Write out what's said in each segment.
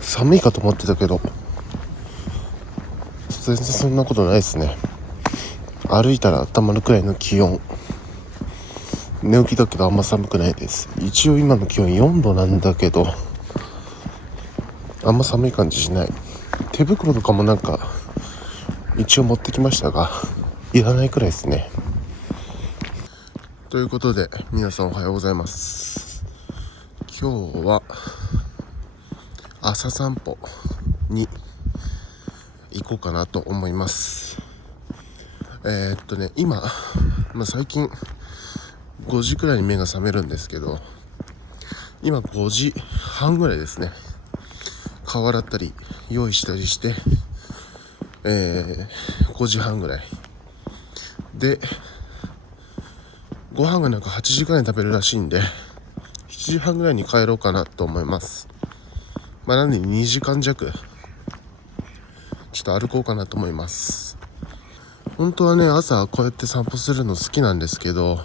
寒いかと思ってたけど全然そんなことないですね。歩いたら温まるくらいの気温。寝起きだけどあんま寒くないです。一応今の気温4度なんだけどあんま寒い感じしない。手袋とかもなんか一応持ってきましたがいらないくらいですね。ということで皆さんおはようございます。今日は朝散歩に行こうかなと思います。今、最近5時くらいに目が覚めるんですけど、今5時半ぐらいですね。顔洗ったり用意したりして、5時半ぐらいで、ご飯がなんか8時くらいに食べるらしいんで7時半ぐらいに帰ろうかなと思います。なんで2時間弱ちょっと歩こうかなと思います。本当はね、朝こうやって散歩するの好きなんですけど、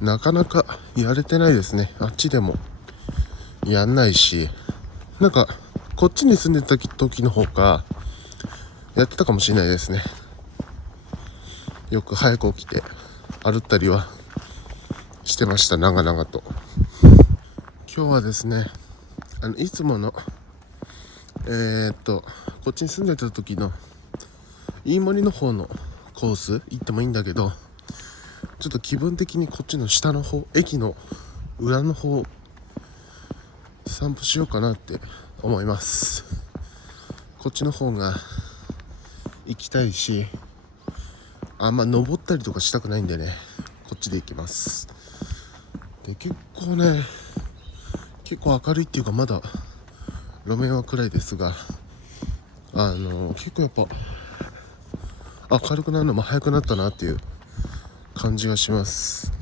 なかなかやれてないですね。あっちでもやんないし、なんかこっちに住んでた時の方がやってたかもしれないですね。よく早く起きて歩ったりはしてました、長々と。今日はですね、いつものこっちに住んでた時の飯盛の方のコース行ってもいいんだけど、ちょっと気分的にこっちの下の方、駅の裏の方散歩しようかなって思います。こっちの方が行きたいし、あんま登ったりとかしたくないんでね、こっちで行きます。で、結構明るいっていうか、まだ路面は暗いですが、結構やっぱ明るくなるのも早くなったなっていう感じがします。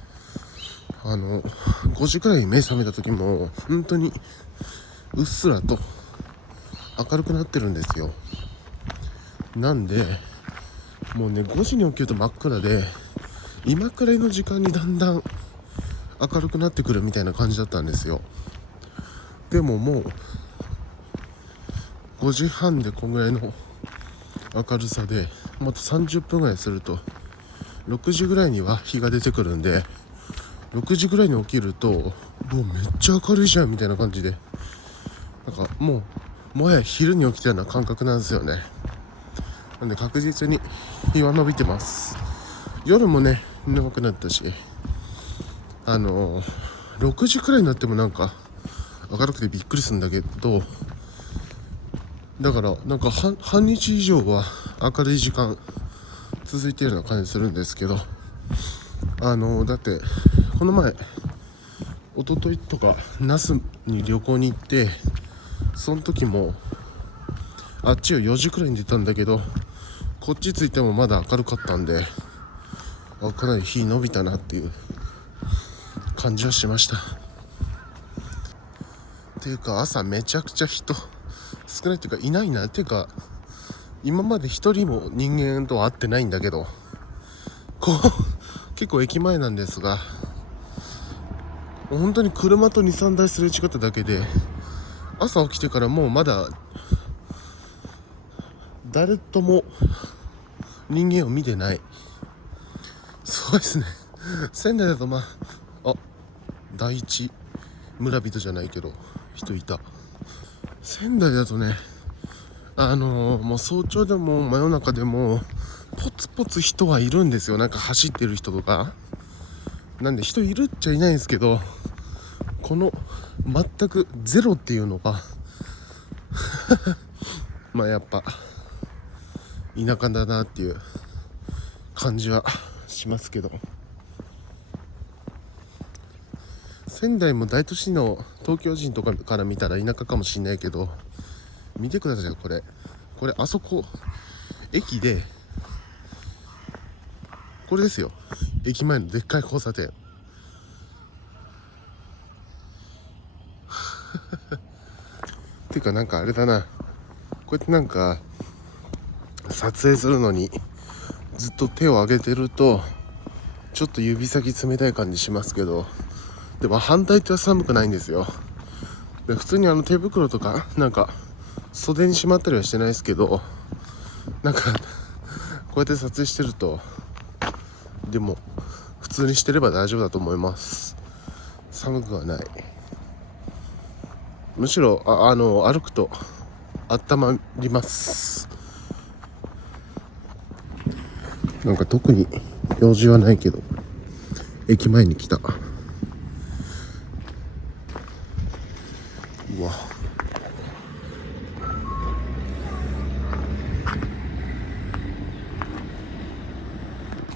5時くらいに目覚めた時も本当にうっすらと明るくなってるんですよ。なんでもうね、5時に起きると真っ暗で、今くらいの時間にだんだん明るくなってくるみたいな感じだったんですよ。でももう5時半でこんぐらいの明るさで、また30分ぐらいすると6時ぐらいには日が出てくるんで、6時ぐらいに起きるともうめっちゃ明るいじゃんみたいな感じで、なんかもはや昼に起きたような感覚なんですよね。なんで確実に日は伸びてます。夜もね長くなったし、6時くらいになってもなんか明るくてびっくりするんだけど、だからなんか半日以上は明るい時間続いているような感じするんですけど、だってこの前一昨日とか那須に旅行に行って、その時もあっちを4時くらいに出たんだけど、こっち着いてもまだ明るかったんで、かなり日伸びたなっていう感じはしました。っていうか朝めちゃくちゃ人少ないっていうかいないなっていうか、今まで一人も人間とは会ってないんだけど、結構駅前なんですが、本当に車と 2,3 台すれ違っただけで、朝起きてからもうまだ誰とも人間を見てない。そうですね。仙台だと第一村人じゃないけど人いた。仙台だとね、もう早朝でも真夜中でもポツポツ人はいるんですよ。なんか走ってる人とか。なんで人いるっちゃいないんですけど、この全くゼロっていうのがやっぱ田舎だなっていう感じはしますけど、仙台も大都市の東京人とかから見たら田舎かもしれないけど、見てくださいよ、これあそこ駅で、これですよ、駅前のでっかい交差点てかなんかあれだな、こうやってなんか撮影するのにずっと手を挙げてるとちょっと指先冷たい感じしますけど、でも反対手は寒くないんですよ。で普通に手袋とかなんか袖にしまったりはしてないですけど、なんかこうやって撮影してると、でも普通にしてれば大丈夫だと思います。寒くはない。むしろ歩くと温まります。なんか特に用事はないけど駅前に来た。うわ、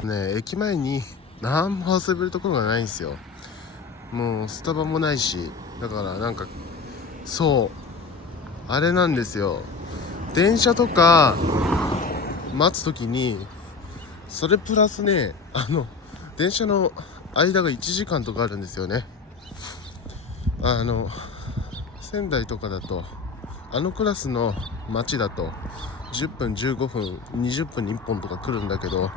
ねえ、駅前に何も遊べるところがないんですよ。もうスタバもないし、だからなんかそうあれなんですよ。電車とか待つときにそれプラスね、電車の間が1時間とかあるんですよね。仙台とかだとクラスの街だと10分15分20分に1本とか来るんだけど、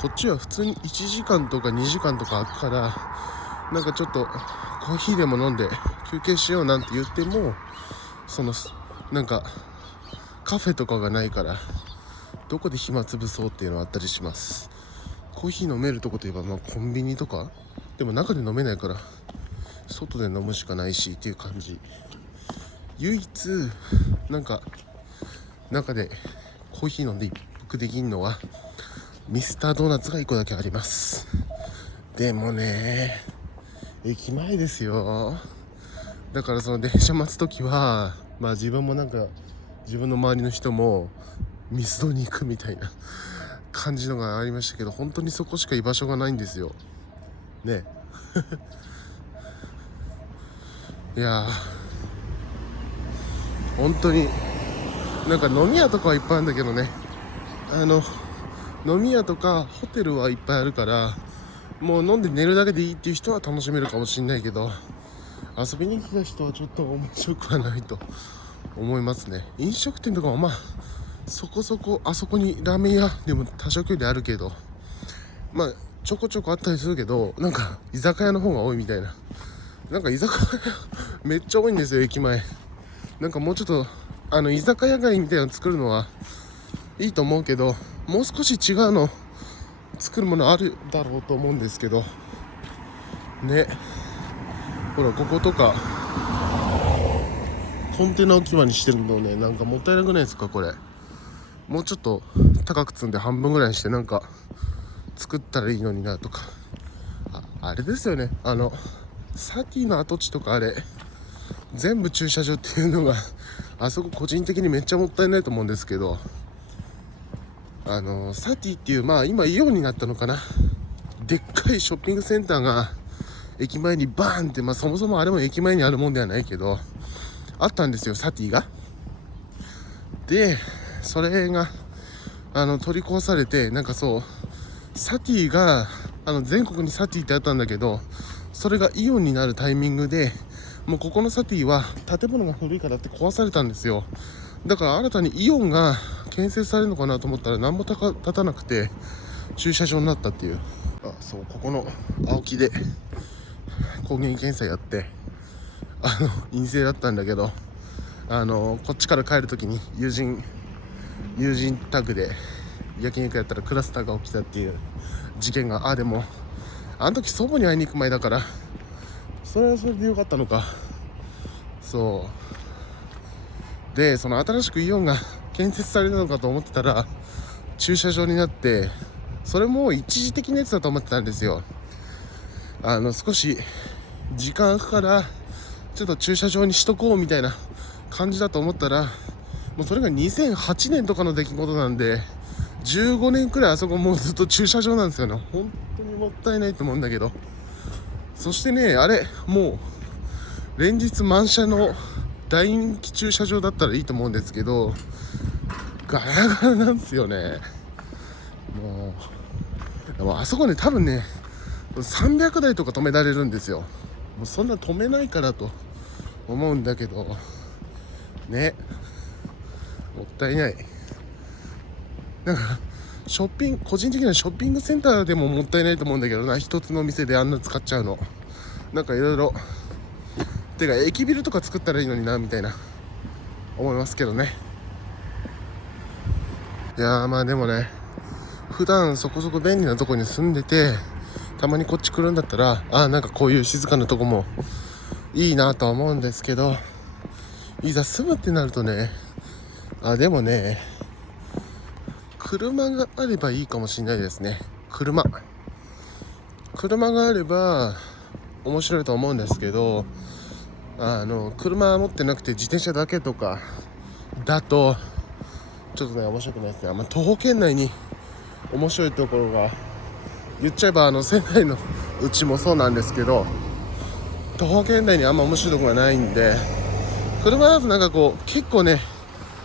こっちは普通に1時間とか2時間とか空くから、なんかちょっとコーヒーでも飲んで休憩しようなんて言っても、なんかカフェとかがないから、どこで暇つぶそうっていうのはあったりします。コーヒー飲めるとこといえばコンビニとかでも中で飲めないから外で飲むしかないしっていう感じ。唯一なんか中でコーヒー飲んで一服できんのはミスタードーナツが1個だけあります。でもね、駅前ですよ。だからその電車待つときは自分もなんか自分の周りの人もミスドに行くみたいな感じのがありましたけど、本当にそこしか居場所がないんですよね。いや本当になんか飲み屋とかはいっぱいあるんだけどね、飲み屋とかホテルはいっぱいあるから、もう飲んで寝るだけでいいっていう人は楽しめるかもしれないけど、遊びに来た人はちょっと面白くはないと思いますね。飲食店とかもそこそこ、あそこにラーメン屋でも多少距離あるけど、ちょこちょこあったりするけど、なんか居酒屋の方が多いみたいな。なんか居酒屋めっちゃ多いんですよ、駅前。なんかもうちょっと居酒屋街みたいなの作るのはいいと思うけど、もう少し違うの作るものあるだろうと思うんですけどね。ほらこことかコンテナ置き場にしてるのね、なんかもったいなくないですかこれ。もうちょっと高く積んで半分ぐらいにしてなんか作ったらいいのになとか。あれですよね、サティの跡地とかあれ全部駐車場っていうのがあそこ個人的にめっちゃもったいないと思うんですけど、サティっていう今イオンになったのかな、でっかいショッピングセンターが駅前にバーンって、そもそもあれも駅前にあるもんではないけどあったんですよ、サティが。でそれが取り壊されて、なんかサティが全国にサティってあったんだけど、それがイオンになるタイミングでもうここのサティは建物が古いからって壊されたんですよ。だから新たにイオンが建設されるのかなと思ったら何も立たなくて駐車場になったっていう。ここの青木で抗原検査やって陰性だったんだけど、こっちから帰るときに友人宅で焼肉やったらクラスターが起きたっていう事件が。でもあの時祖母に会いに行く前だからそれはそれでよかったのか。でその新しくイオンが建設されるのかと思ってたら駐車場になって、それも一時的なやつだと思ってたんですよ。少し時間空くからちょっと駐車場にしとこうみたいな感じだと思ったら、もうそれが2008年とかの出来事なんで15年くらいあそこもうずっと駐車場なんですよね。本当にもったいないと思うんだけど。そしてね、あれもう連日満車の大人気駐車場だったらいいと思うんですけど、ガラガラなんですよね。でもあそこね、多分ね300台とか止められるんですよ。もうそんな止めないからと思うんだけどね、もったいない。なんか個人的にはショッピングセンターでももったいないと思うんだけどな、一つの店であんな使っちゃうの。なんかいろいろてか駅ビルとか作ったらいいのになみたいな思いますけどね。いやーまあでもね、普段そこそこ便利なとこに住んでてたまにこっち来るんだったらなんかこういう静かなとこもいいなとは思うんですけど、いざ住むってなるとね、でもね、車があればいいかもしれないですね。車があれば面白いと思うんですけど、車持ってなくて自転車だけとかだとちょっとね面白くないですね。徒歩圏内に面白いところが、言っちゃえば仙台のうちもそうなんですけど、徒歩圏内にあんま面白いところがないんで、車だとなんかこう結構ね、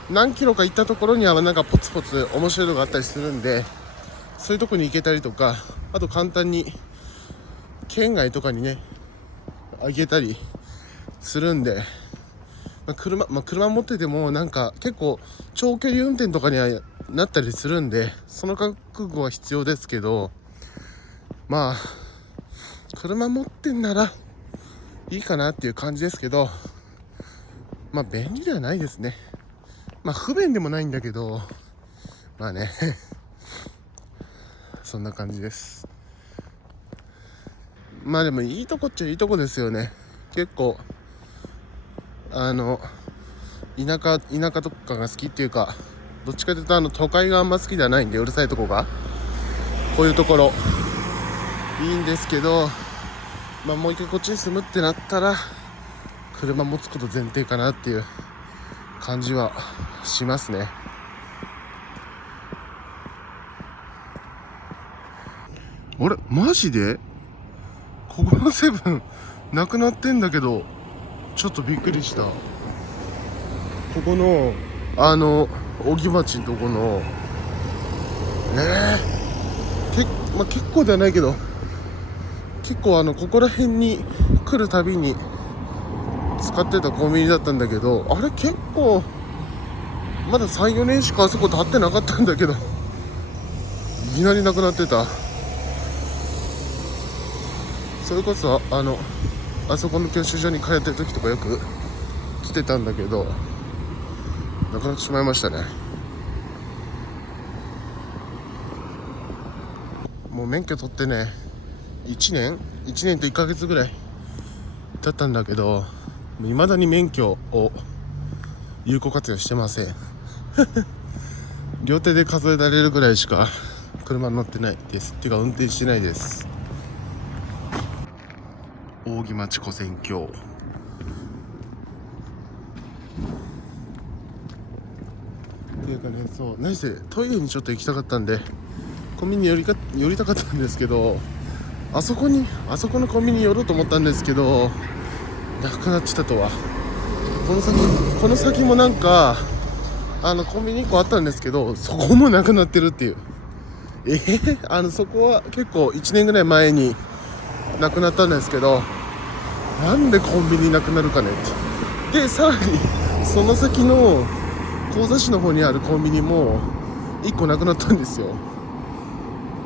何キロか行ったところにはなんかポツポツ面白いのがあったりするんで、そういうとこに行けたりとか、あと簡単に県外とかにね行けたりするんで、車持っててもなんか結構長距離運転とかにはなったりするんで、その覚悟は必要ですけど、車持ってんならいいかなっていう感じですけど、便利ではないですね。不便でもないんだけど、そんな感じです。でもいいとこっちゃいいとこですよね。結構田舎とかが好きっていうか、どっちかというと都会があんま好きではないんで、うるさいとこがこういうところいいんですけど、もう一回こっちに住むってなったら車持つこと前提かなっていう感じはしますね。あれマジでここのセブンなくなってんだけど、ちょっとびっくりした。ここの扇町のとこの結構ではないけど、結構ここら辺に来るたびに使ってたコンビニだったんだけど、あれ結構まだ 3,4 年しかあそこ経ってなかったんだけど、いきなりなくなってた。それこそあそこの教習所に通ってる時とかよく来てたんだけど、なくなってしまいましたね。もう免許取ってね1年と1ヶ月ぐらい経ったんだけど、未だに免許を有効活用してません。両手で数えられるぐらいしか車に乗ってないです。っていうか運転してないです。扇町古戦橋っていうかね、何せトイレにちょっと行きたかったんでコンビニ寄りたかったんですけど、あそこのコンビニ寄ろうと思ったんですけど、なくなっちゃったとは。この先もなんかコンビニ1個あったんですけど、そこもなくなってるっていう。そこは結構1年ぐらい前になくなったんですけど、なんでコンビニなくなるかねって。でさらにその先の神戸市の方にあるコンビニも1個なくなったんですよ。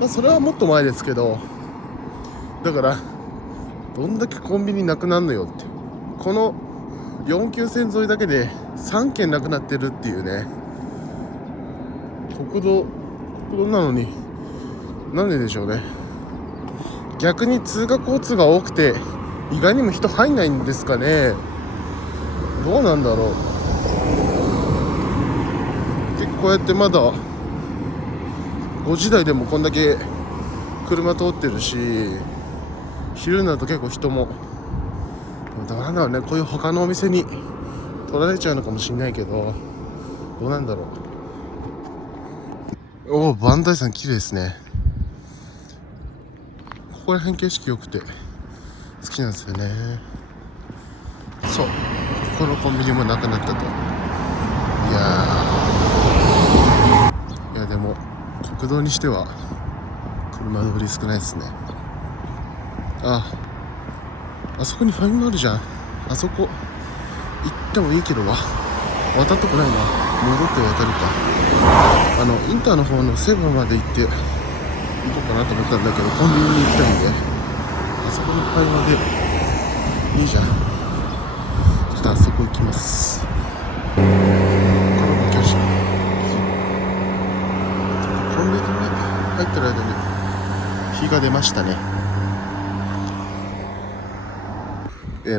それはもっと前ですけど、だからどんだけコンビニなくなるのよって。この4級線沿いだけで3軒なくなってるっていうね。国道なのになんででしょうね。逆に通学交通が多くて意外にも人入んないんですかね。どうなんだろう。結構こうやってまだ5時台でもこんだけ車通ってるし、昼になると結構人も、どうなんだろうね。こういう他のお店に取られちゃうのかもしれないけど、どうなんだろう。磐梯山綺麗ですね。ここら辺景色良くて好きなんですよね。そう、ここのコンビニもなくなったと。いやでも国道にしては車通り少ないですね。あそこにファミマあるじゃん。あそこ行ってもいいけど渡ったくないな。戻って渡るか。インターの方のセブンまで行って行こうかなと思ったんだけど、コンビニに行きたいんで、あそこのファミマでいいじゃん。たあそこ行きます。これも巨人。コンビニに入ってる間に日が出ましたね。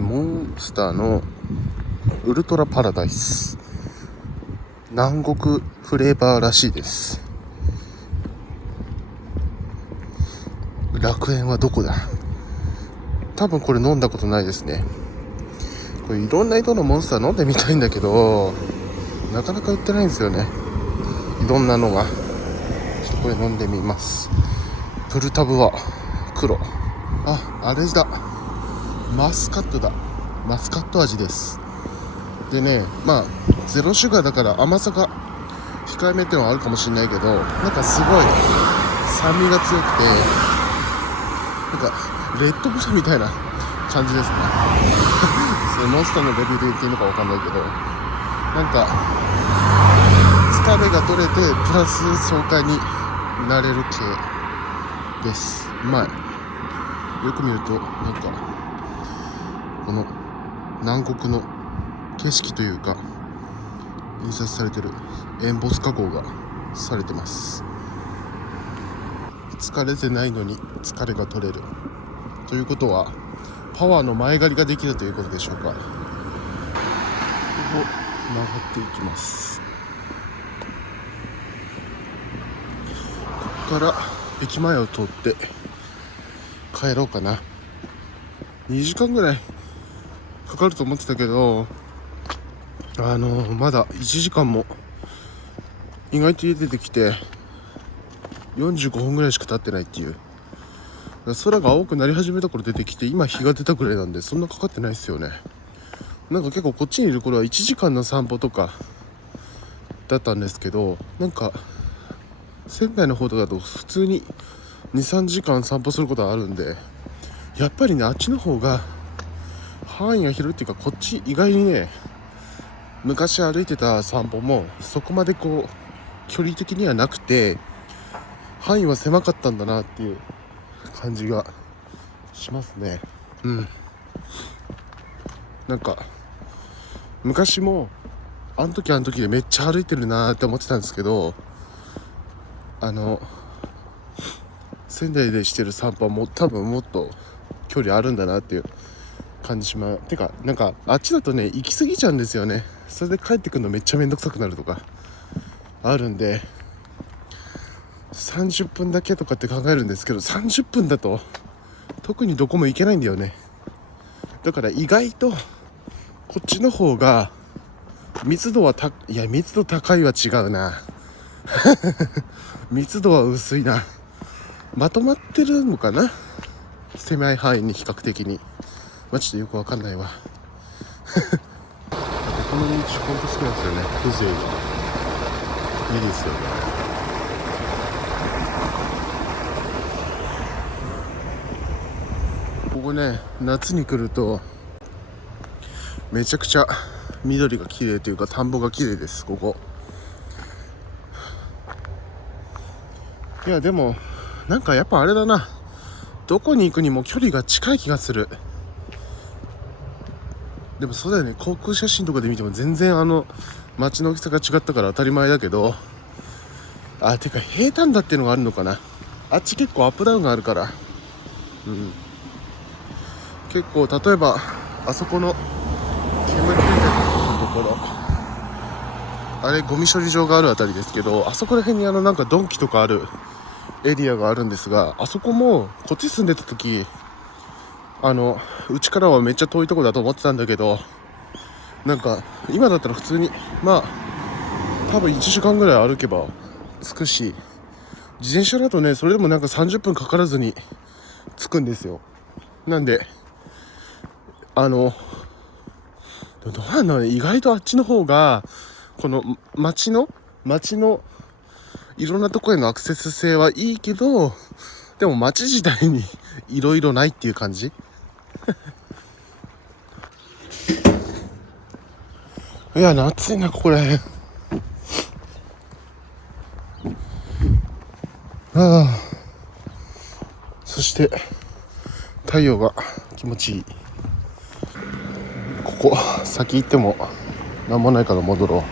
モンスターのウルトラパラダイス、南国フレーバーらしいです。楽園はどこだ。多分これ飲んだことないですね。これいろんな色のモンスター飲んでみたいんだけど、なかなか売ってないんですよね、いろんなのが。ちょっとこれ飲んでみます。プルタブは黒。あれだ、マスカットだ。マスカット味です。でね、ゼロシュガーだから甘さが控えめっていうのはあるかもしれないけど、なんかすごい酸味が強くて、なんかレッドブルみたいな感じですね。それモンスターのレビューで言っていいのかわかんないけど、なんか疲れが取れてプラス爽快になれる系です。うまい。よく見るとなんかこの南国の景色というか印刷されてるエンボス加工がされてます。疲れてないのに疲れが取れるということはパワーの前借りができるということでしょうか。ここ曲がっていきます。ここから駅前を通って帰ろうかな。2時間ぐらいかかると思ってたけど、まだ1時間も意外と家出てきて45分ぐらいしか経ってないっていう。空が青くなり始めた頃出てきて、今日が出たぐらいなんでそんなかかってないですよね。なんか結構こっちにいる頃は1時間の散歩とかだったんですけど、なんか仙台の方とかだと普通に 2,3 時間散歩することがあるんで、やっぱりねあっちの方が範囲が広いっていうか、こっち意外にね昔歩いてた散歩もそこまでこう距離的にはなくて範囲は狭かったんだなっていう感じがしますね。なんか昔もあの時でめっちゃ歩いてるなーって思ってたんですけど、仙台でしてる散歩はもう多分もっと距離あるんだなっていう感じてか、なんかあっちだとね行き過ぎちゃうんですよね。それで帰ってくるのめっちゃめんどくさくなるとかあるんで、30分だけとかって考えるんですけど、30分だと特にどこも行けないんだよね。だから意外とこっちの方が密度高いは違うな密度は薄いな。まとまってるのかな、狭い範囲に比較的に。ちょっとよくわかんないわこの道ほんと好きなんですよね。風情がいいですよね。ここね、夏に来るとめちゃくちゃ緑が綺麗というか田んぼが綺麗です。ここいやでもなんかやっぱあれだな、どこに行くにも距離が近い気がする。でもそうだよね、航空写真とかで見ても全然街の大きさが違ったから当たり前だけど、てか平坦だっていうのがあるのかな。あっち結構アップダウンがあるから、結構例えばあそこの煙出てるところ、あれゴミ処理場があるあたりですけど、あそこら辺になんかドンキとかあるエリアがあるんですが、あそこもこっち住んでた時うちからはめっちゃ遠いとこだと思ってたんだけど、なんか今だったら普通に多分1時間ぐらい歩けば着くし、自転車だとねそれでもなんか30分かからずに着くんですよ。なんでどうなんだろうね、意外とあっちの方がこの街のいろんなとこへのアクセス性はいいけど、でも街自体にいろいろないっていう感じいや夏いなここら辺。そして太陽が気持ちいい。ここ先行ってもなんもないから戻ろう。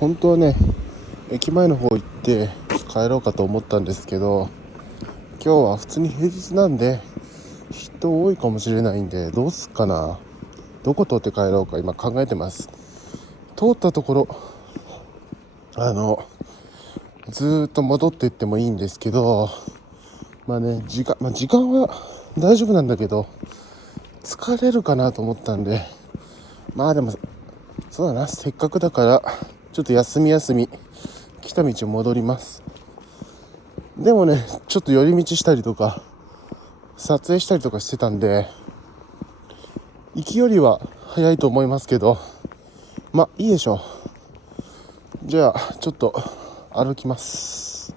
本当はね駅前の方行って帰ろうかと思ったんですけど、今日は普通に平日なんで人多いかもしれないんで、どうすっかな、どこ通って帰ろうか今考えてます。通ったところずーっと戻っていってもいいんですけど、時間は大丈夫なんだけど疲れるかなと思ったんで、でもそうだな、せっかくだからちょっと休み来た道戻ります。でもね、ちょっと寄り道したりとか撮影したりとかしてたんで、行きよりは早いと思いますけど、いいでしょう。じゃあちょっと歩きます。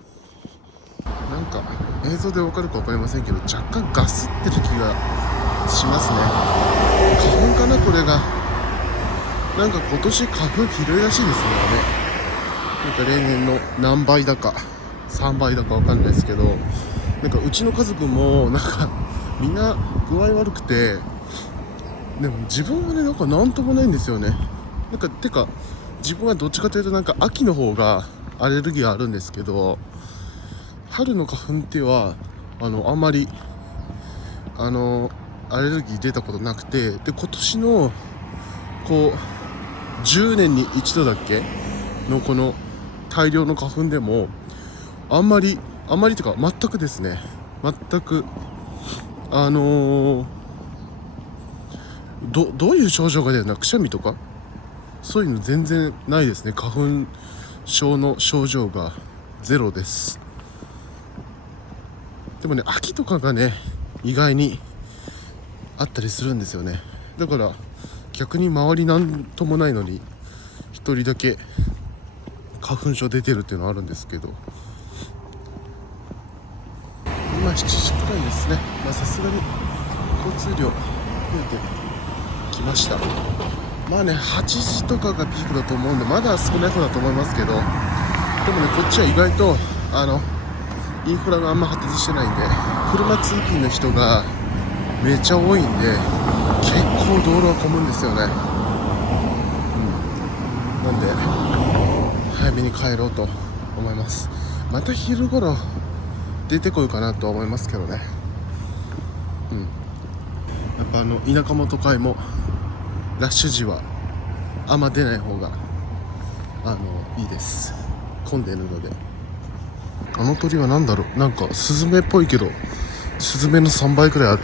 なんか映像でわかるかわかりませんけど、若干ガスってる気がしますね。花粉かな、これが。なんか今年花粉ひどいらしいですね。なんか例年の何倍だか3倍だかわかんないですけど、なんかうちの家族もなんかみんな具合悪くて、でも自分はねなんかなんともないんですよね。自分はどっちかというとなんか秋の方がアレルギーあるんですけど、春の花粉ってはあんまりアレルギー出たことなくて、で今年のこう10年に一度だっけのこの大量の花粉でもあんまりというか全くですね、全くどういう症状が出るの、くしゃみとかそういうの全然ないですね。花粉症の症状がゼロです。でもね、秋とかがね意外にあったりするんですよね。だから逆に周りなんともないのに一人だけ花粉症出てるっていうのはあるんですけど、今7時くらいですね。さすがに交通量増えてきました。8時とかがピークだと思うんでまだ少ない方だと思いますけど、でもねこっちは意外とインフラがあんま発達してないんで、車通勤の人がめっちゃ多いんで結構道路は混むんですよね。なんで早めに帰ろうと思います。また昼頃出てこようかなとは思いますけどね。やっぱ田舎も都会もラッシュ時はあんま出ない方がいいです。混んでるので。あの鳥は何だろう、なんかスズメっぽいけどスズメの3倍くらいある。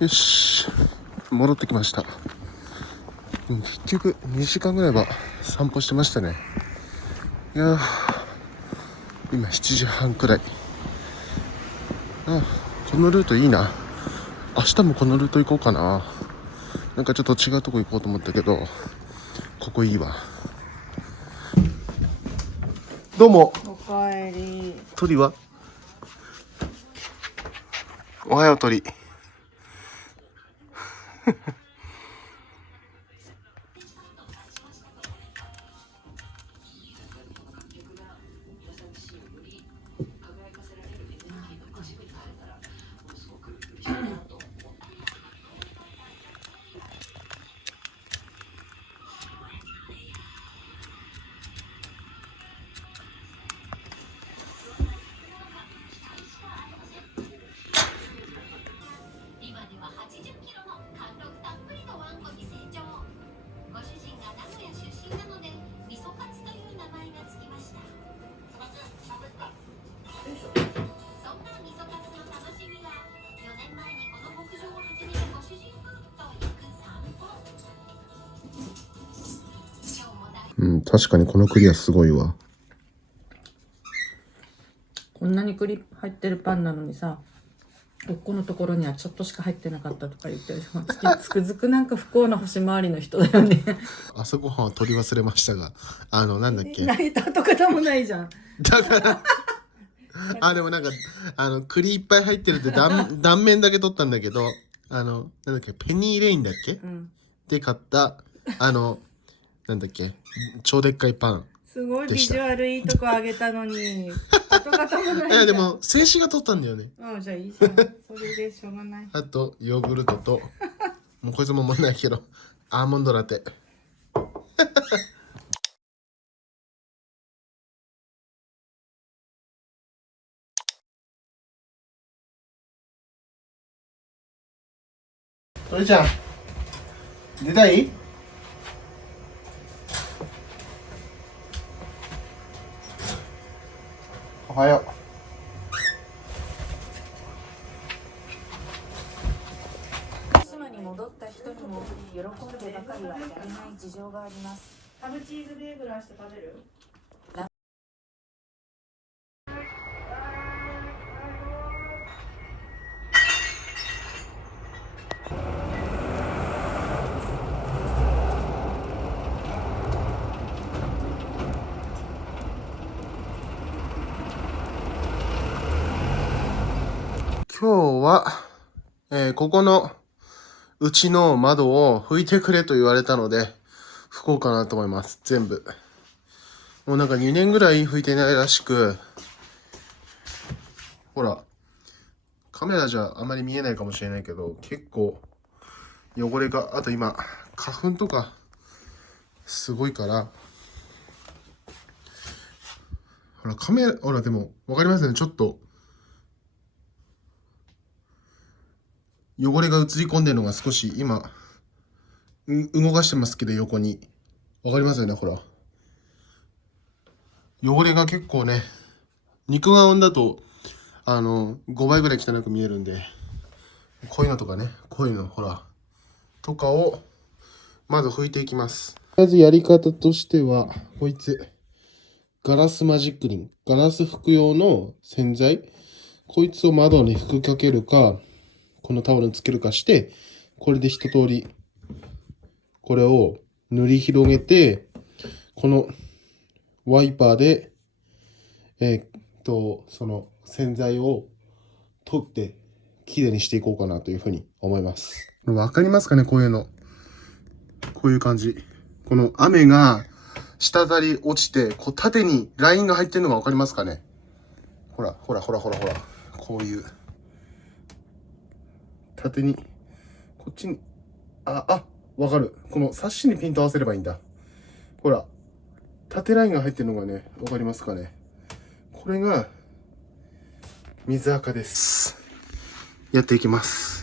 よし、戻ってきました。結局2時間ぐらいは散歩してましたね。いや今7時半くらい。このルートいいな。明日もこのルート行こうかな。なんかちょっと違うとこ行こうと思ったけど、ここいいわ。どうも。おかえり。鳥は？おはよう鳥。今では80キロの貫禄たっぷりのワンコに成長。ご主人が名古屋出身なので味噌カツという名前がつきました。そんな味噌カツの楽しみは4年前にこの牧場を始めるご主人夫婦と行く散歩。今日も大確かにこのクリアすごいわ。こんなに栗入ってるパンなのにさ、ここのところにはちょっとしか入ってなかったとか言ってる。つくづくなんか不幸な星回りの人だよね。朝ごはんは取り忘れましたが、なんだっけ。泣いた跡形もないじゃん。だからでもなんか栗いっぱい入ってるって断面だけ取ったんだけど、なんだっけ、ペニーレインだっけ、で買ったなんだっけ、超でっかいパン。すごいビジュアルいいとこあげたのに跡形もないじゃん。いやでも静止が取ったんだよね。じゃあいいじゃん。それでしょうがない。あとヨーグルトともうこいつももんないけどアーモンドラテ。それじゃん出たい？おはよ福島に戻った人にも喜んでばかりはいられない事情があります。ハムチーズベーグル明日食べる？今日は、ここのうちの窓を拭いてくれと言われたので拭こうかなと思います。全部もうなんか2年ぐらい拭いてないらしく、ほらカメラじゃあまり見えないかもしれないけど結構汚れが、あと今花粉とかすごいから、ほらカメラ、ほらでもわかりますね、ちょっと汚れが映り込んでるのが少し今動かしてますけど、横にわかりますよね。ほら汚れが結構ね、肉眼だと5倍ぐらい汚く見えるんで、こういうのとかね、こういうのほらとかをまず拭いていきます。まずやり方としてはこいつガラスマジックリン、ガラス拭く用の洗剤、こいつを窓に吹きかけるかこのタオルにつけるかして、これで一通りこれを塗り広げて、このワイパーでその洗剤を取ってきれいにしていこうかなというふうに思います。わかりますかね、こういうの。こういう感じ。この雨が滴り落ちて、こう縦にラインが入ってるのがわかりますかね。ほらほらほらほらほら、こういう縦にこっちにわかる。このサッシにピント合わせればいいんだ。ほら縦ラインが入ってるのがね、わかりますかね。これが水垢です。やっていきます。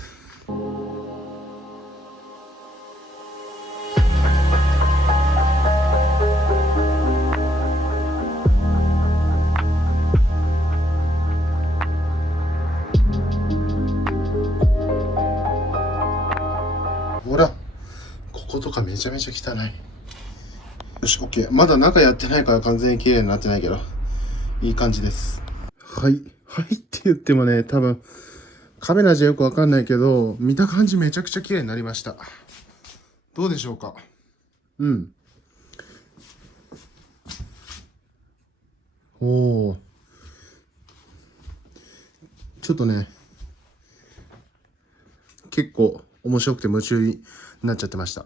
ほらこことかめちゃめちゃ汚い。よし OK。 まだ中やってないから完全に綺麗になってないけどいい感じです。はいって言ってもね、多分カメラじゃよくわかんないけど見た感じめちゃくちゃ綺麗になりました。どうでしょうか。うん。おー。ちょっとね、結構面白くて夢中になっちゃってました。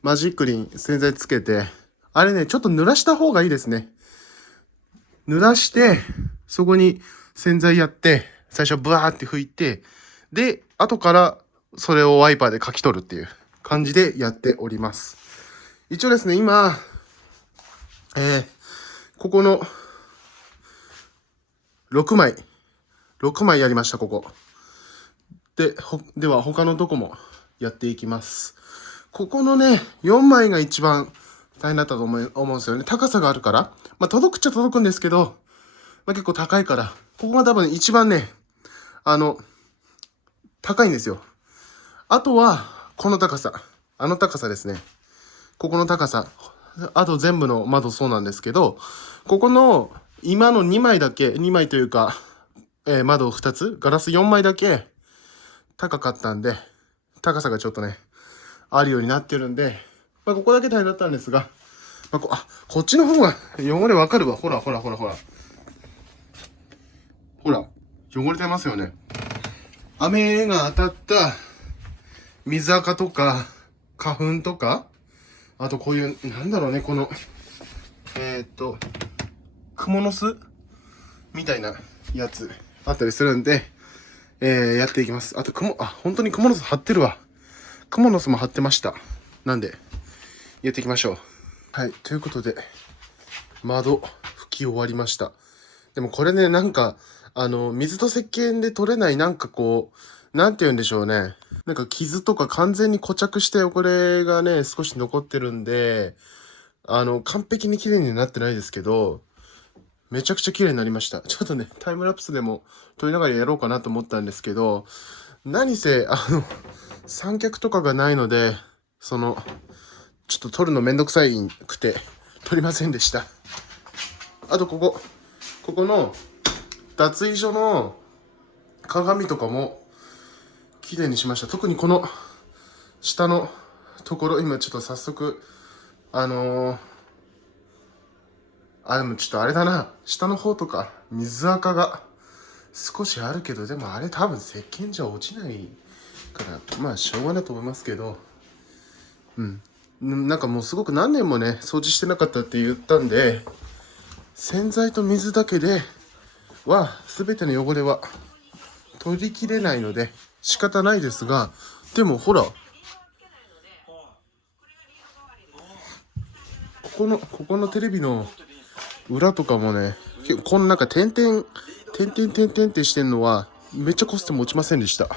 マジックリン洗剤つけて、あれね、ちょっと濡らした方がいいですね。濡らして、そこに洗剤やって、最初ブワーって拭いて、で、後からそれをワイパーでかき取るっていう感じでやっております。一応ですね、今、ここの6枚やりました、ここ。では他のとこもやっていきます。ここのね、4枚が一番大変だったと思うんですよね。高さがあるから。まあ、届くっちゃ届くんですけど、まあ、結構高いから、ここが多分一番ね、高いんですよ。あとは、この高さ。高さですね。ここの高さ。あと全部の窓そうなんですけど、ここの今の2枚だけ、2枚というか、窓2つ、ガラス4枚だけ高かったんで、高さがちょっとね、あるようになってるんで、まあ、ここだけ大変だったんですが、まあ、こっちの方が汚れわかるわ。ほら。ほら、汚れてますよね。雨が当たった水垢とか、花粉とか、あとこういう、なんだろうね、この、クモの巣みたいなやつあったりするんで、やっていきます。あと本当にクモの巣張ってるわ。クモの巣も張ってました。なんで、やっていきましょう。はい、ということで、窓拭き終わりました。でもこれね、なんか、水と石鹸で取れないなんかこう、なんて言うんでしょうね。なんか傷とか完全に固着して汚れがね、少し残ってるんで、完璧に綺麗になってないですけど、めちゃくちゃ綺麗になりました。ちょっとね、タイムラプスでも撮りながらやろうかなと思ったんですけど、何せ、三脚とかがないので、ちょっと撮るのめんどくさいくて、撮りませんでした。あとここの脱衣所の鏡とかも綺麗にしました。特にこの下のところ、今ちょっと早速、でもちょっとあれだな。下の方とか、水垢が少しあるけど、でもあれ多分石鹸じゃ落ちないから、まあしょうがないと思いますけど、うん。なんかもうすごく何年もね、掃除してなかったって言ったんで、洗剤と水だけでは、すべての汚れは取りきれないので仕方ないですが、でもほら、ここのテレビの裏とかもね、このなんか点々ってしてんのは、めっちゃコストも落ちませんでした。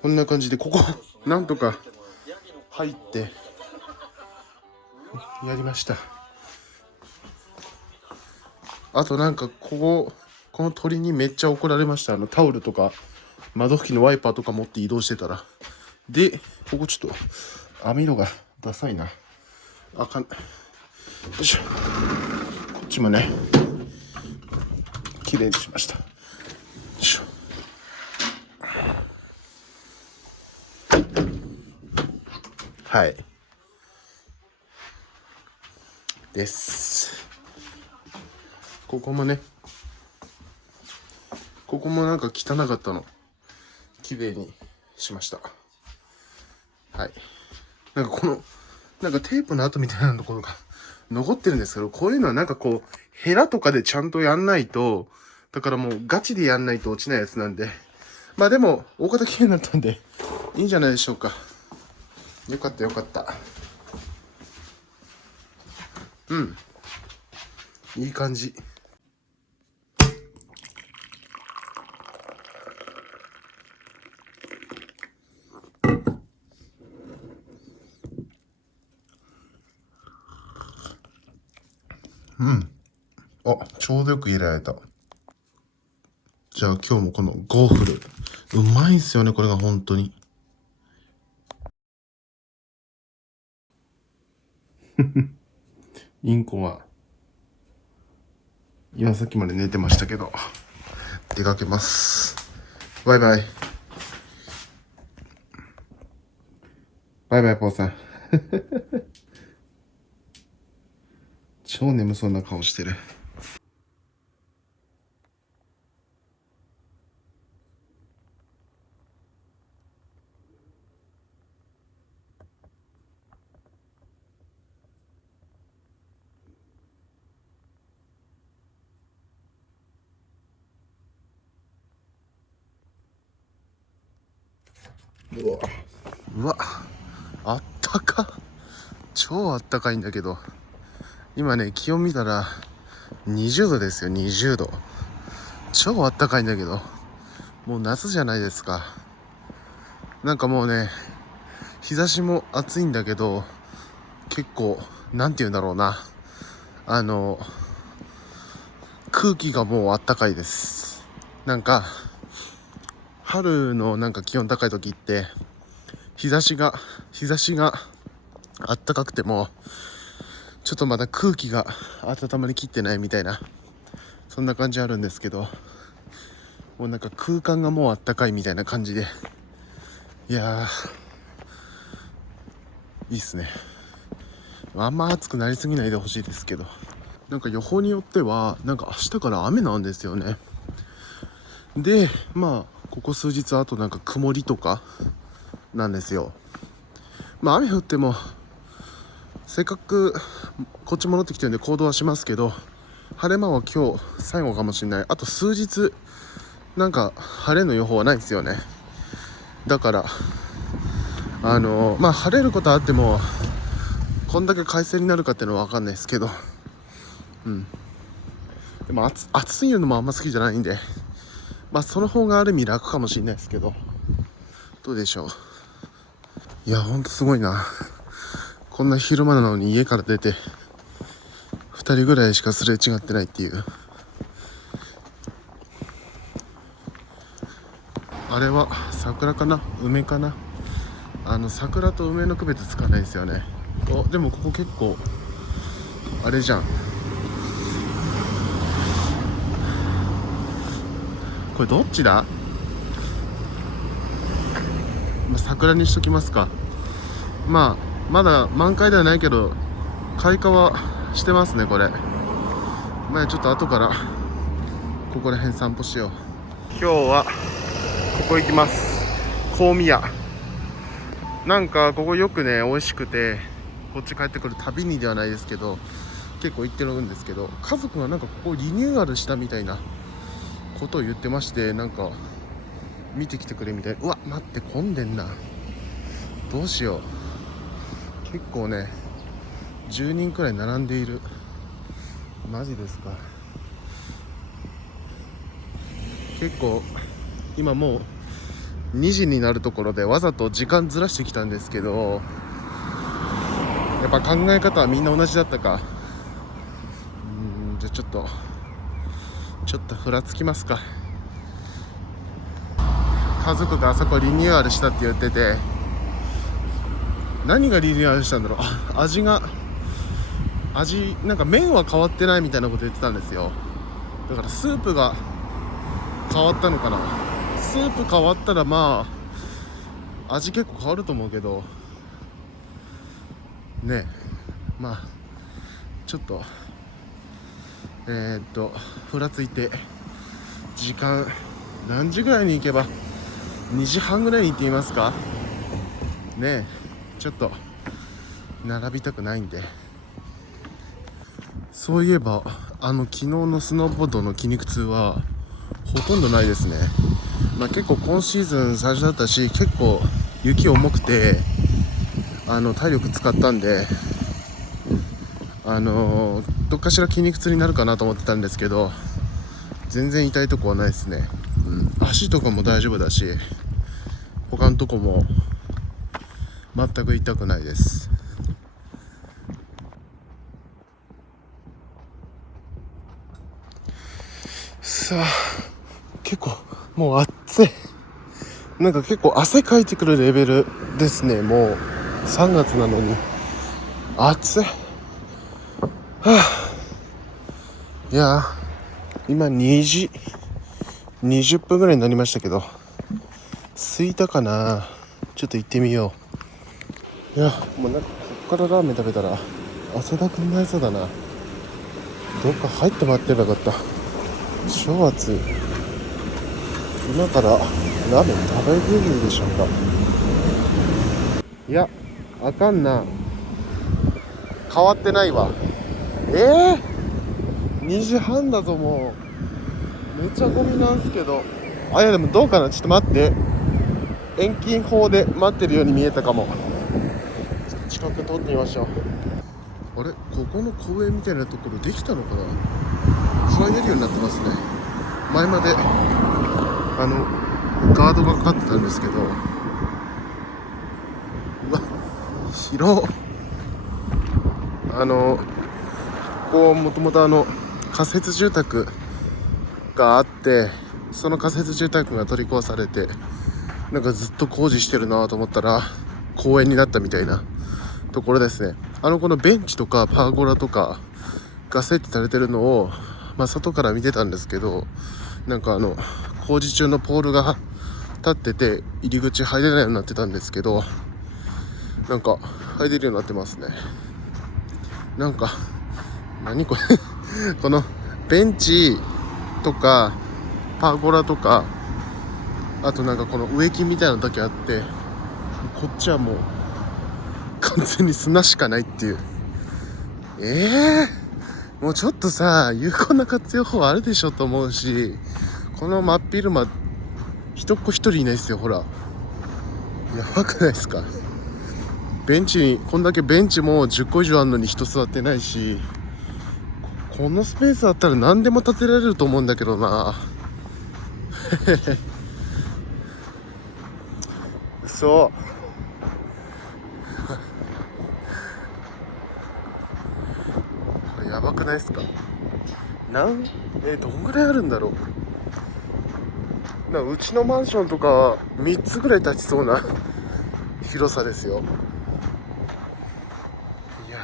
こんな感じで、ここ、なんとか入って、やりました。あとなんか、この鳥にめっちゃ怒られました。タオルとか、窓拭きのワイパーとか持って移動してたら。で、ここちょっと、網戸がダサいな。よいしょ。こっちもね、綺麗にしました。よいしょ。はい。です。ここもなんか汚かったの。綺麗にしました。はい。なんかテープの跡みたいなところが残ってるんですけど、こういうのはなんかこう、ヘラとかでちゃんとやんないと、だからもうガチでやんないと落ちないやつなんで、まあでも、大方綺麗になったんで、いいんじゃないでしょうか。よかった。うん。いい感じ。ちょうどよく入れられた。じゃあ今日もこのゴーフル。うまいんすよね、これが本当に。インコは、今さっきまで寝てましたけど、出かけます。バイバイ。バイバイポーさん。超眠そうな顔してる。うわ、あったか。超あったかいんだけど、今ね、気温見たら20度ですよ。20度。超あったかいんだけど、もう夏じゃないですか。なんかもうね、日差しも暑いんだけど、結構なんて言うんだろうな、空気がもうあったかいです。なんか春のなんか気温高い時って日差しがあったかくてもちょっとまだ空気が温まりきってないみたいな、そんな感じあるんですけど、もうなんか空間がもうあったかいみたいな感じで、いやー、いいっすね。あんま暑くなりすぎないでほしいですけど、なんか予報によってはなんか明日から雨なんですよね。で、まあここ数日あとなんか曇りとかなんですよ。まあ雨降ってもせっかくこっち戻ってきてるんで行動はしますけど、晴れ間は今日最後かもしれない。あと数日なんか晴れの予報はないですよね。だからまあ晴れることはあってもこんだけ快晴になるかっていうのは分かんないですけど、でも暑いのもあんま好きじゃないんで、まあその方がある意味楽かもしれないですけど、どうでしょう。いやほんとすごいな。こんな昼間なのに家から出て2人ぐらいしかすれ違ってないっていう。あれは桜かな梅かな。桜と梅の区別つかないですよね。でもここ結構あれじゃん。これどっちだ。桜にしときますか。まあまだ満開ではないけど開花はしてますねこれ。まあちょっと後からここら辺散歩しよう。今日はここ行きます。香味屋。なんかここよくね美味しくて、こっち帰ってくる旅にではないですけど結構行ってるんですけど、家族がなんかここリニューアルしたみたいなことを言ってまして、なんか見てきてくれみたい。うわ待って、混んでんな。どうしよう。結構ね10人くらい並んでいる。マジですか。結構今もう2時になるところでわざと時間ずらしてきたんですけど、やっぱ考え方はみんな同じだったか。じゃあちょっとふらつきますか。家族があそこリニューアルしたって言ってて、何がリニューアルしたんだろう。味なんか麺は変わってないみたいなこと言ってたんですよ。だからスープが変わったのかな。スープ変わったらまあ味結構変わると思うけどね。まあちょっとふらついて、時間何時ぐらいに行けば、2時半ぐらいに行ってみますかね。ちょっと並びたくないんで。そういえば昨日のスノーボードの筋肉痛はほとんどないですね。まあ結構今シーズン最初だったし、結構雪重くて体力使ったんでどっかしら筋肉痛になるかなと思ってたんですけど、全然痛いとこはないですね。足とかも大丈夫だし、他のとこも全く痛くないです。さあ結構もう暑い。なんか結構汗かいてくるレベルですね。もう3月なのに暑い。いや今2時20分ぐらいになりましたけど、空いたかな。ちょっと行ってみよう。いやもうなんかこっからラーメン食べたら汗だくになりそうだな。どっか入って待ってればよかった。超暑い。今からラーメン食べれるでしょうか。いやあかんな、変わってないわ。2時半だぞ。もうめっちゃゴミなんすけど。いやでもどうかな、ちょっと待って、遠近法で待ってるように見えたかも。近く通ってみましょう。あれ、ここの公園みたいなところできたのかな。入れるようになってますね。前までガードがかかってたんですけど、うわ広っ。ここもともと仮設住宅があって、その仮設住宅が取り壊されて、なんかずっと工事してるなと思ったら公園になったみたいなところですね。このベンチとかパーゴラとかが設置されてるのを、外から見てたんですけど、なんか工事中のポールが立ってて入り口入れないようになってたんですけど、なんか入れるようになってますね。なんか何これこのベンチとかパーゴラとか、あとなんかこの植木みたいなのだけあって、こっちはもう完全に砂しかないっていう。もうちょっとさ、有効な活用法あるでしょと思うし、この真っ昼間一っ子一人いないですよ。ほらやばくないですか。ベンチにこんだけベンチも10個以上あるのに人座ってないし、このスペースあったら何でも建てられると思うんだけどなそうこれやばくないですか。どんぐらいあるんだろう。うちのマンションとか3つぐらい建ちそうな広さですよ。いや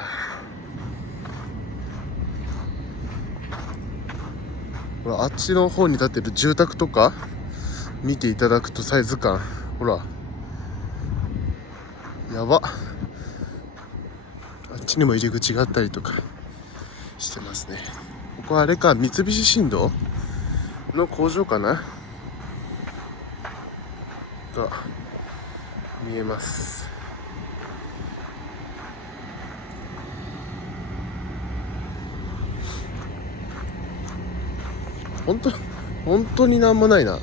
ほら、あっちの方に建ってる住宅とか見ていただくとサイズ感、ほらやば。あっちにも入り口があったりとかしてますね。ここはあれか、三菱振動の工場かなが見えます。本当になんもないな。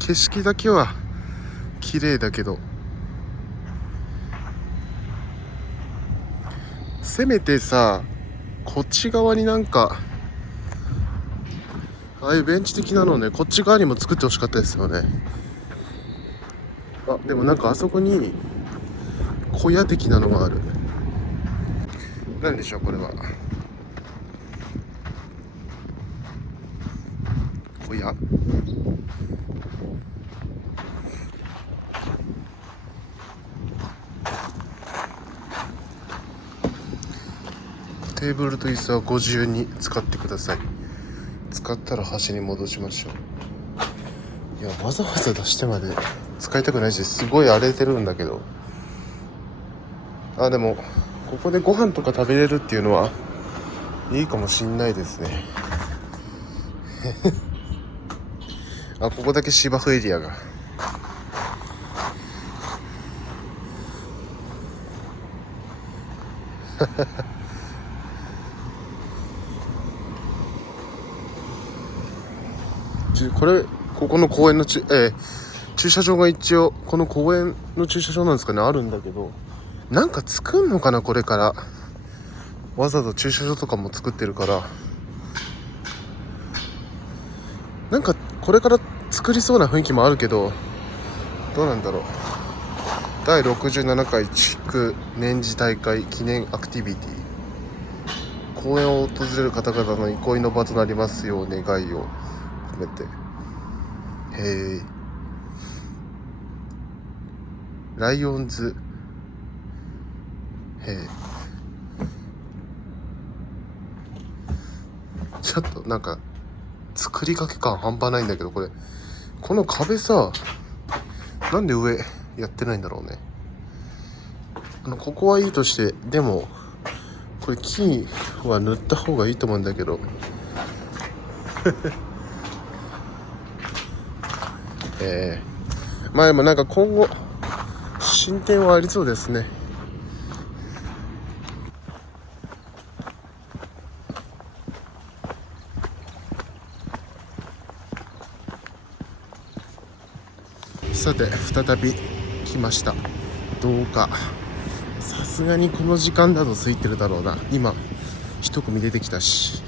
景色だけは綺麗だけど、せめてさ、こっち側になんかああいうベンチ的なのをね、こっち側にも作ってほしかったですよね。でもなんかあそこに小屋的なのがある。何でしょうこれは。小屋。テーブルと椅子はご自由に使ってください。使ったら端に戻しましょう。いや、わざわざ出してまで使いたくないし、すごい荒れてるんだけど。でもここでご飯とか食べれるっていうのはいいかもしんないですねここだけ芝生エリアがここの公園の駐車場が一応この公園の駐車場なんですかね、あるんだけど、なんか作んのかなこれから。わざわざ駐車場とかも作ってるから、なんかこれから作りそうな雰囲気もあるけど、どうなんだろう。第67回地区年次大会記念アクティビティ、公園を訪れる方々の憩いの場となりますよう願いを込めて。ライオンズちょっとなんか作りかけ感半端ないんだけど、この壁さ、なんで上やってないんだろうね。ここはいいとして、でもこれ木は塗った方がいいと思うんだけどまあでもなんか今後進展はありそうですね。さて再び来ました。どうかさすがにこの時間だと空いてるだろうな。今一組出てきたし。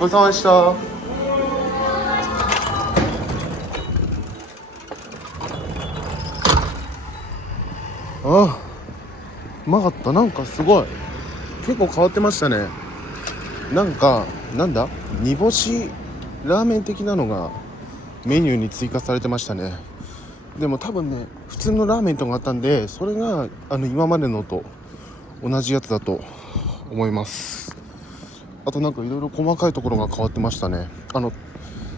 ごちそうさまでした。あ、うまかった。なんかすごい結構変わってましたね。なんかなんだ煮干しラーメン的なのがメニューに追加されてましたね。でも多分ね普通のラーメンとかあったんで、それが今までのと同じやつだと思います。あとなんかいろいろ細かいところが変わってましたね。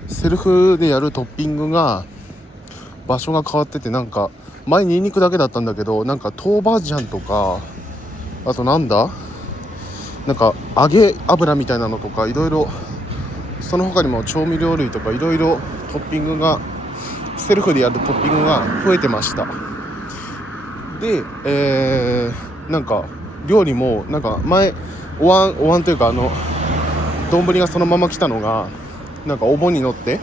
セルフでやるトッピングが場所が変わってて、なんか前ニンニクだけだったんだけど、なんか豆板醤とか、あとなんか揚げ油みたいなのとか、いろいろその他にも調味料類とかいろいろトッピングが、セルフでやるトッピングが増えてました。で、なんか料理もなんか前お椀というか丼がそのまま来たのがなんかお盆に乗って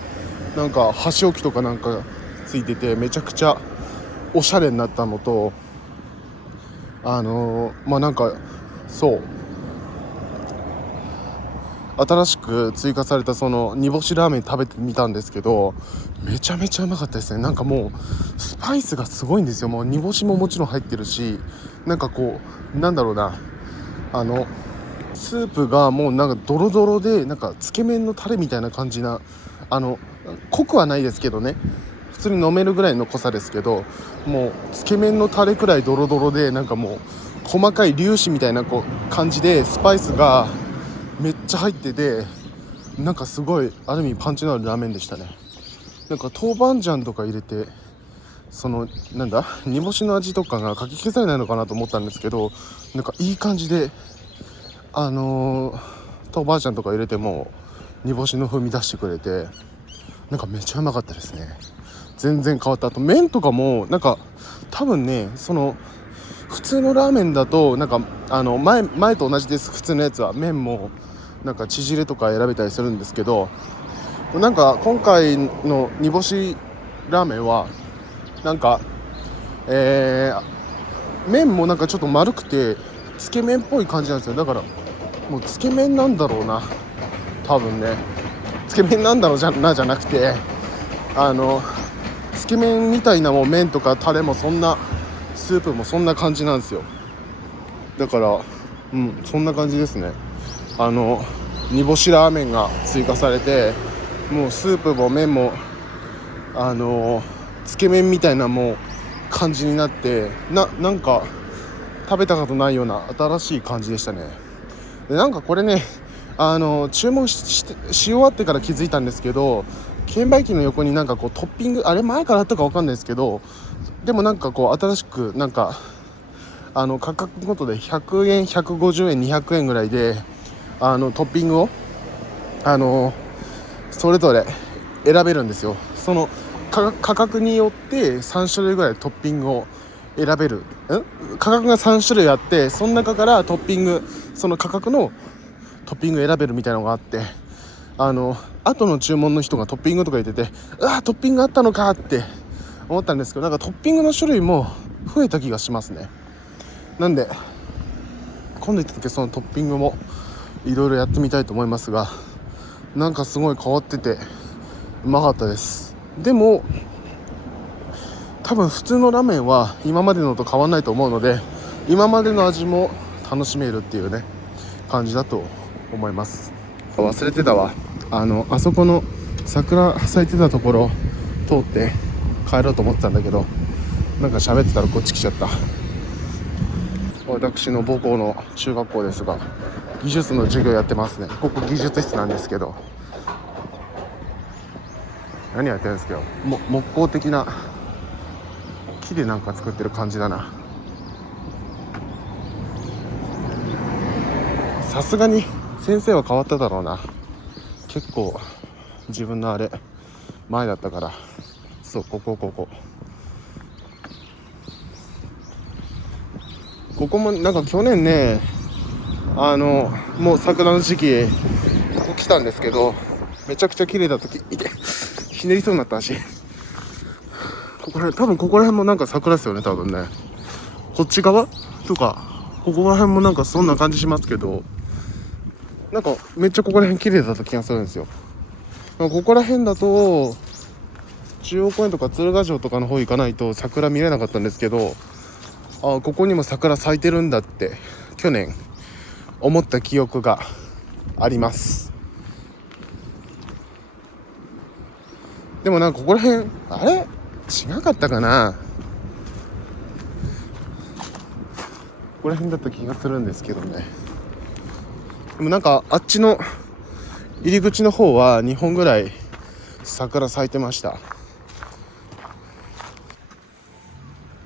なんか箸置きとかなんかついてて、めちゃくちゃおしゃれになったのと、まあなんかそう新しく追加されたその煮干しラーメン食べてみたんですけど、めちゃめちゃうまかったですね。なんかもうスパイスがすごいんですよ。もう煮干しももちろん入ってるし、なんかこうなんだろうな、スープがもうなんかドロドロで、なんかつけ麺のタレみたいな感じな、濃くはないですけどね、普通に飲めるぐらいの濃さですけど、もうつけ麺のタレくらいドロドロで、なんかもう細かい粒子みたいな感じでスパイスがめっちゃ入ってて、なんかすごいある意味パンチのあるラーメンでしたね。なんか豆板醤とか入れて、そのなんだ煮干しの味とかがかき消されないのかなと思ったんですけど、なんかいい感じで豆板醤とか入れても煮干しの風味出してくれて、なんかめっちゃうまかったですね。全然変わった。あと麺とかもなんか多分ね、その普通のラーメンだとなんか前と同じです。普通のやつは麺もなんか縮れとか選べたりするんですけど、なんか今回の煮干しラーメンはなんか麺もなんかちょっと丸くてつけ麺っぽい感じなんですよ。だからもうつけ麺なんだろうな、多分ね。つけ麺なんだろうじゃなくて、つけ麺みたいなもう麺とかタレもそんな、スープもそんな感じなんですよ。だからそんな感じですね。煮干しラーメンが追加されて、もうスープも麺もつけ麺みたいなもう感じになって、なんか食べたことないような新しい感じでしたね。でなんかこれね、注文し終わってから気づいたんですけど、券売機の横になんかこうトッピング、あれ前からあったか分かんないですけど、でもなんかこう新しくなんか価格ごとで100円150円200円ぐらいでトッピングをそれぞれ選べるんですよ。その価格によって3種類ぐらいトッピングを選べる。価格が3種類あって、その中からトッピング、その価格のトッピング選べるみたいなのがあって、後の注文の人がトッピングとか言ってて、トッピングあったのかって思ったんですけど、なんかトッピングの種類も増えた気がしますね。なんで今度行った時そのトッピングもいろいろやってみたいと思いますが、なんかすごい変わっててうまかったです。でも多分普通のラーメンは今までのと変わらないと思うので、今までの味も楽しめるっていうね感じだと思います。忘れてたわ、あそこの桜咲いてたところ通って帰ろうと思ってたんだけど、なんか喋ってたらこっち来ちゃった。私の母校の中学校ですが、技術の授業やってますね。ここ技術室なんですけど、何やってるんですけど、木工的な木でなんか作ってる感じだな。さすがに先生は変わっただろうな。結構自分のあれ前だったから。そう、ここもなんか去年ね、もう桜の時期ここ来たんですけど、めちゃくちゃ綺麗だった時ひねりそうになったし、多分ここら辺もなんか桜ですよね、多分ね。こっち側とかここら辺もなんかそんな感じしますけど、なんかめっちゃここら辺綺麗だった気がするんですよ。ここら辺だと中央公園とか鶴ヶ城とかの方行かないと桜見れなかったんですけど、ここにも桜咲いてるんだって去年思った記憶があります。でもなんかここら辺あれ違かったかな、ここら辺だった気がするんですけどね。でもなんかあっちの入り口の方は2本ぐらい桜咲いてました。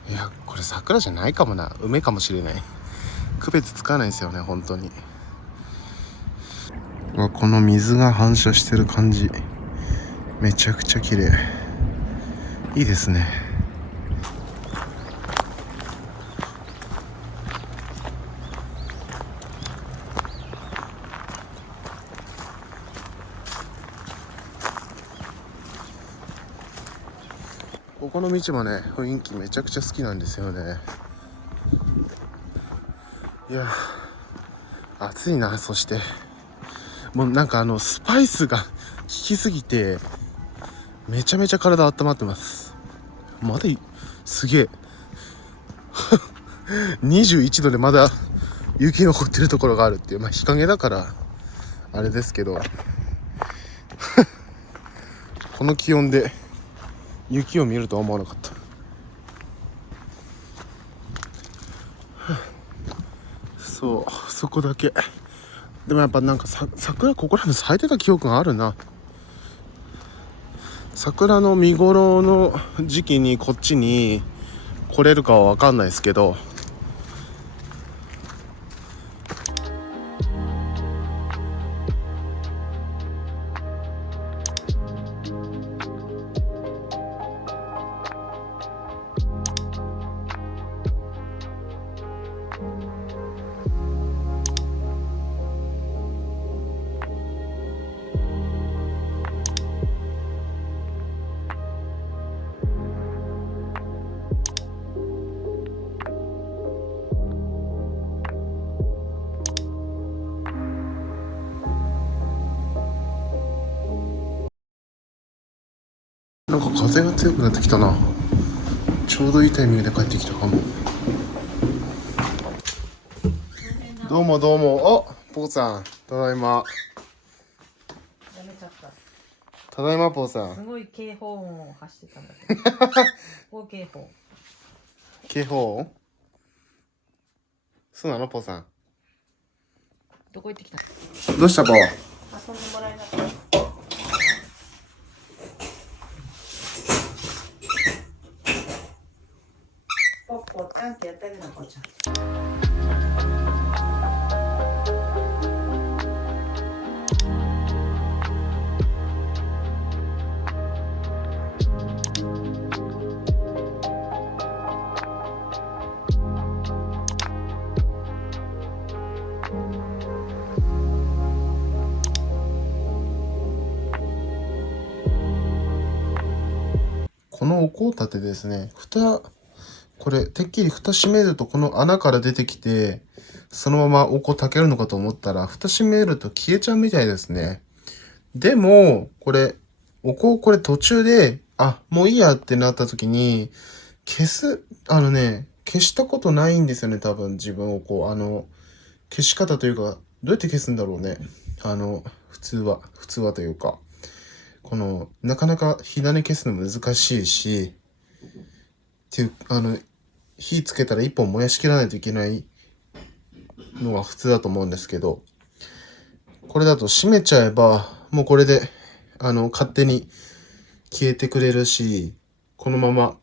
いやこれ桜じゃないかもな、梅かもしれない。区別つかないですよね本当に。この水が反射してる感じめちゃくちゃ綺麗、いいですね。ここの道もね雰囲気めちゃくちゃ好きなんですよね。いや暑いな。そしてもうなんかスパイスが効きすぎてめちゃめちゃ体温まってます。まだすげえ21度でまだ雪残ってるところがあるっていう、日陰だからあれですけどこの気温で雪を見るとは思わなかった。そうそこだけ。でもやっぱなんか桜ここら辺咲いてた記憶があるな。桜の見頃の時期にこっちに来れるかは分かんないですけど、なんか風が強くなってきたな。ちょうどいいタイミングで帰ってきたかも。どうもどうも。ポコさんただいま。やめちゃった。ただいま、ぽーさん。すごい警報音を発してたんだけど。大警報。警報音そうなの、ぽーさん。どこ行ってきた？どうした、ぽー？遊んでもらえなかった。ポッポちゃんってやってあげな、ぽーちゃん。このお香立てですね、これ、てっきり蓋閉めるとこの穴から出てきて、そのままお香炊けるのかと思ったら、蓋閉めると消えちゃうみたいですね。でも、お香これ途中で、もういいやってなった時に、消したことないんですよね、多分自分を消し方というか、どうやって消すんだろうね。普通はというか。なかなか火種消すの難しいし、火つけたら一本燃やしきらないといけないのが普通だと思うんですけど、これだと閉めちゃえば、もうこれで、勝手に消えてくれるし、このまま、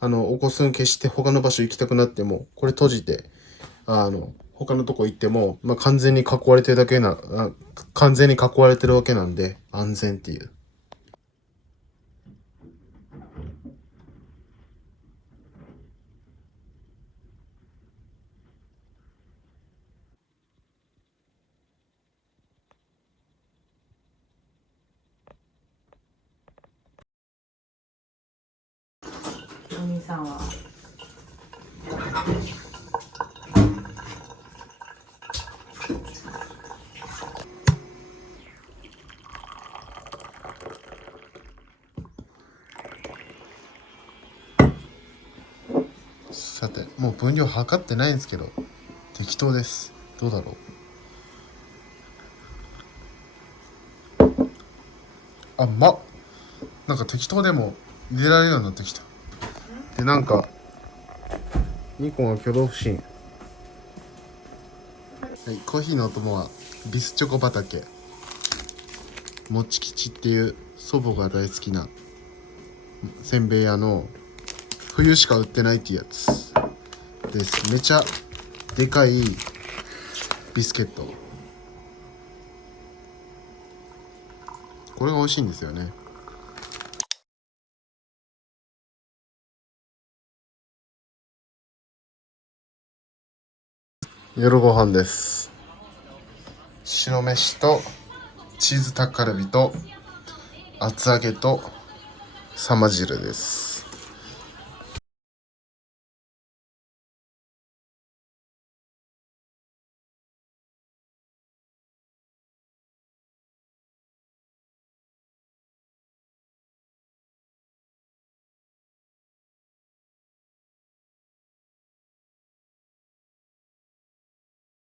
おこすん消して他の場所行きたくなっても、これ閉じて、他のとこ行っても、完全に囲われてるわけなんで、安全っていう。お兄さんはさて、もう分量測ってないんですけど、適当です。どうだろう。なんか適当でも入れられるようになってきた。で、なんか、ニコンは挙動不審。はい、コーヒーのお供はビスチョコ畑。もち吉っていう祖母が大好きなせんべい屋の冬しか売ってないっていうやつです。めちゃでかいビスケット。これが美味しいんですよね。夜ご飯です。白飯とチーズタッカルビと厚揚げとサマ汁です。